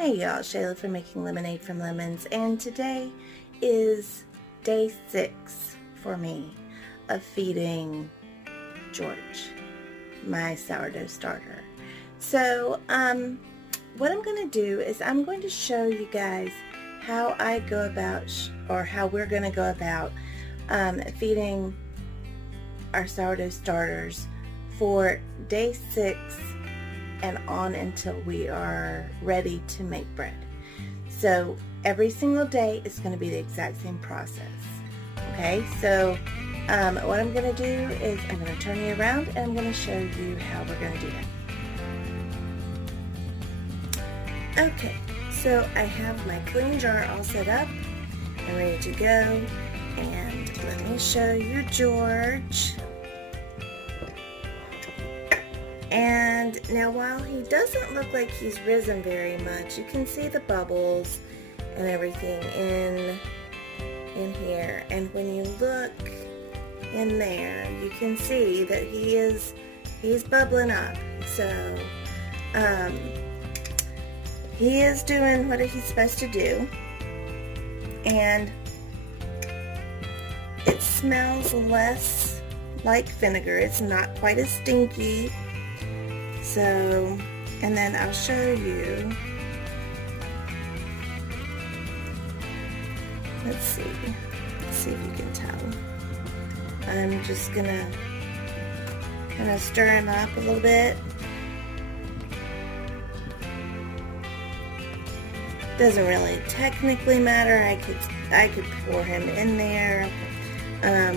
Hey y'all, Shayla from Making Lemonade from Lemons, and today is day 6 for me of feeding George, my sourdough starter. So, what I'm going to do is I'm going to show you guys how I go about, or how we're going to go about feeding our sourdough starters for day 6 and on until we are ready to make bread. So every single day is going to be the exact same process. Okay, so what I'm going to do is I'm going to turn you around and I'm going to show you how we're going to do that. Okay, so I have my clean jar all set up and ready to go, and let me show you George. And now, while he doesn't look like he's risen very much, you can see the bubbles and everything in here. And when you look in there, you can see that he's bubbling up. So he is doing what he's supposed to do, and it smells less like vinegar. It's not quite as stinky. So, and then I'll show you, let's see if you can tell. I'm just gonna kind of stir him up a little bit. Doesn't really technically matter. I could pour him in there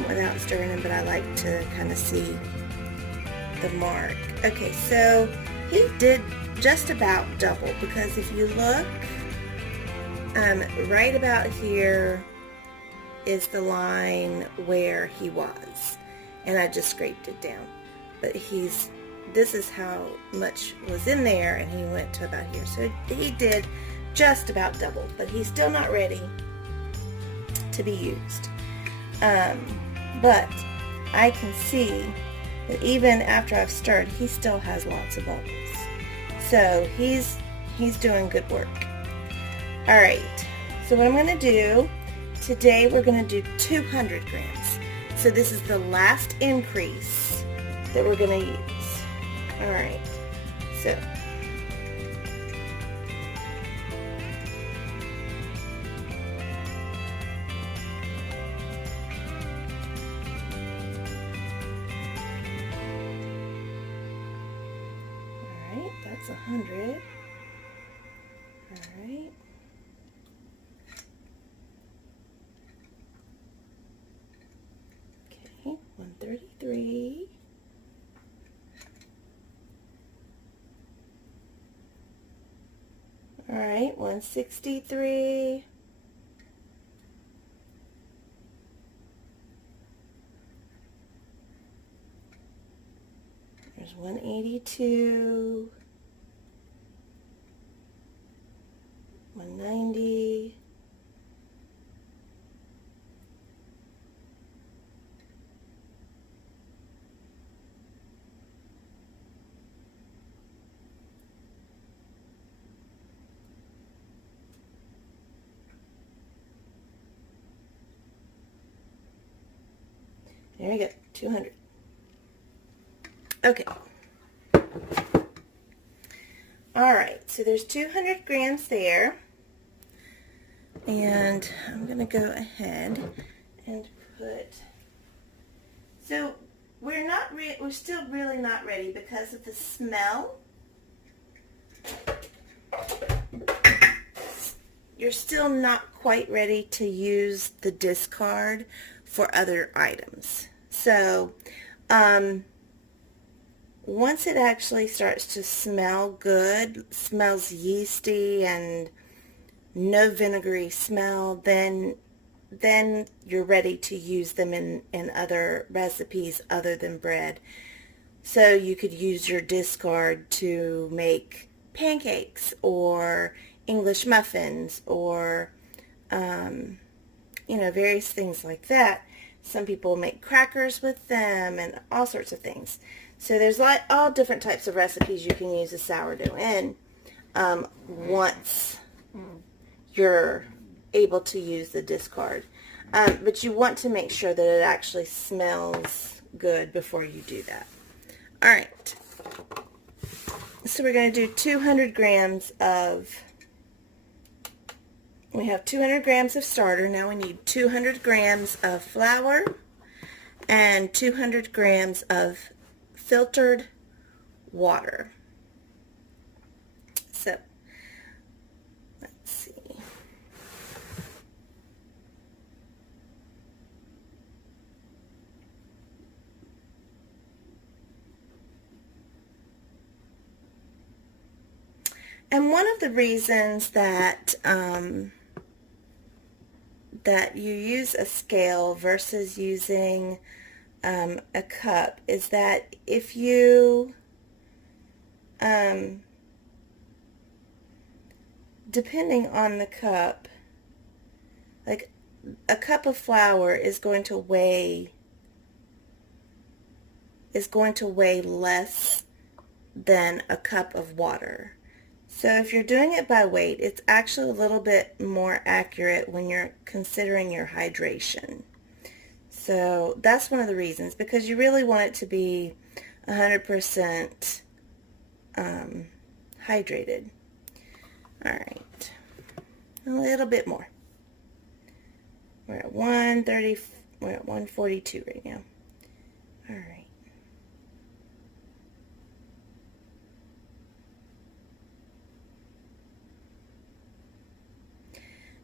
without stirring him, but I like to kind of see the mark. Okay, so he did just about double, because if you look, right about here is the line where he was, and I just scraped it down. But this is how much was in there, and he went to about here. So he did just about double, but he's still not ready to be used. But I can see that even after I've stirred, he still has lots of bubbles. So he's doing good work. Alright, so what I'm going to do, today we're going to do 200 grams. So this is the last increase that we're going to use. Alright, so that's 100. All right. Okay, 133. All right, 163. There's 182. 190, there you go, 200. Okay. All right, so there's 200 grams there. And I'm going to go ahead and put, so we're still really not ready because of the smell. You're still not quite ready to use the discard for other items. So once it actually starts to smell good, smells yeasty and no vinegary smell, then you're ready to use them in other recipes other than bread. So you could use your discard to make pancakes or English muffins or various things like that. Some people make crackers with them and all sorts of things. So there's all different types of recipes you can use a sourdough in. once you're able to use the discard. But you want to make sure that it actually smells good before you do that. All right. So we're going to do 200 grams of, we have 200 grams of starter. Now we need 200 grams of flour and 200 grams of filtered water. So, let's see. And one of the reasons that that you use a scale versus using a cup is that if you depending on the cup, like a cup of flour is going to weigh less than a cup of water. So if you're doing it by weight, it's actually a little bit more accurate when you're considering your hydration. So that's one of the reasons, because you really want it to be 100% hydrated. All right, a little bit more. We're at 130, we're at 142 right now. All right.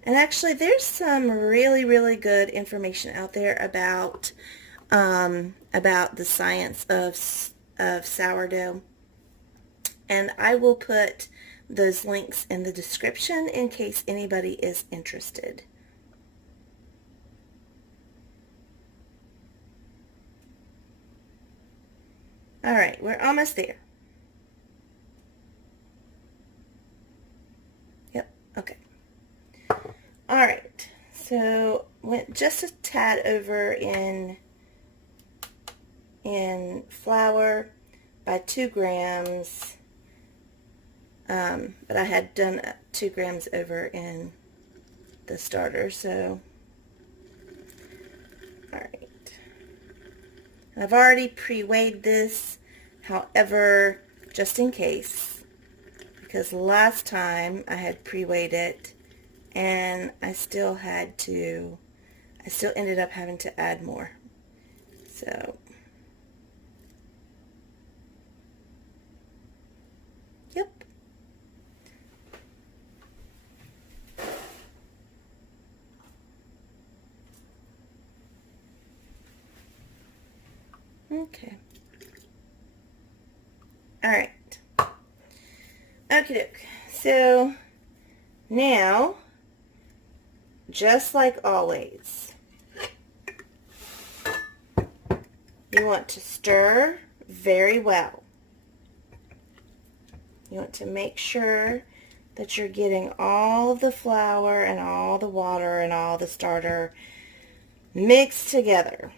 And actually, there's some really, really good information out there about the science of sourdough. And I will put those links in the description in case anybody is interested. All right, we're almost there. Yep, okay. All right, so went just a tad over in flour by 2 grams, but I had done 2 grams over in the starter, so all right. I've already pre-weighed this, however, just in case, because last time I had pre-weighed it and I still ended up having to add more. So, yep. Okay. All right. Okie doke. So, now, just like always, you want to stir very well. You want to make sure that you're getting all the flour and all the water and all the starter mixed together.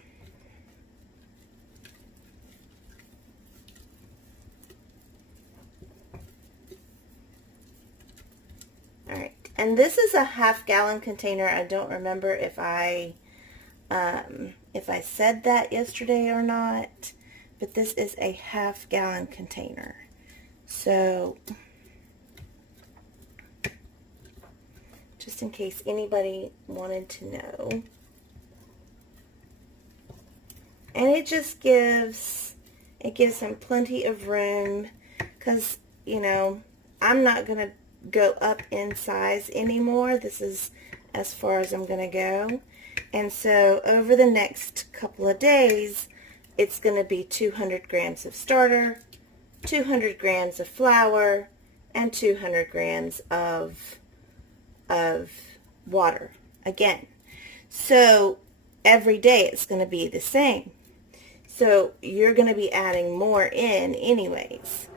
All right, and this is a half-gallon container. I don't remember if I said that yesterday or not, but this is a half-gallon container. So, just in case anybody wanted to know. And it just gives them plenty of room, because, you know, I'm not going to go up in size anymore. This is as far as I'm going to go. And so over the next couple of days, it's going to be 200 grams of starter, 200 grams of flour, and 200 grams of water again. So every day it's going to be the same. So you're going to be adding more in anyways.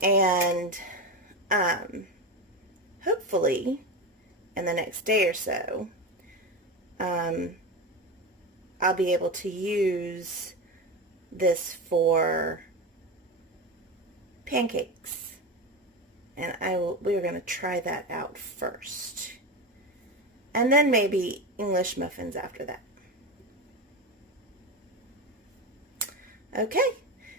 And hopefully in the next day or so, I'll be able to use this for pancakes and we're going to try that out first. And then maybe English muffins after that. Okay,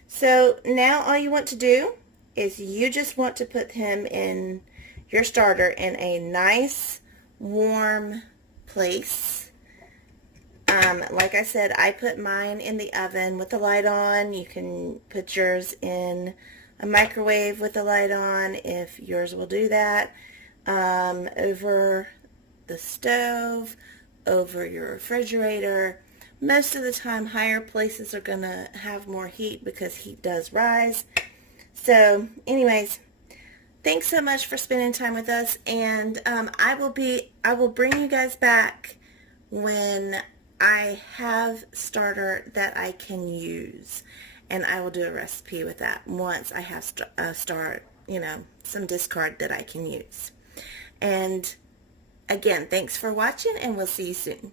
so now all you want to do is you just want to put him in your starter in a nice warm place. Like I said, I put mine in the oven with the light on. You can put yours in a microwave with the light on if yours will do that. Over the stove, over your refrigerator. Most of the time, higher places are going to have more heat because heat does rise. So, anyways, thanks so much for spending time with us, and I will bring you guys back when I have starter that I can use, and I will do a recipe with that once I have some discard that I can use. And again, thanks for watching, and we'll see you soon.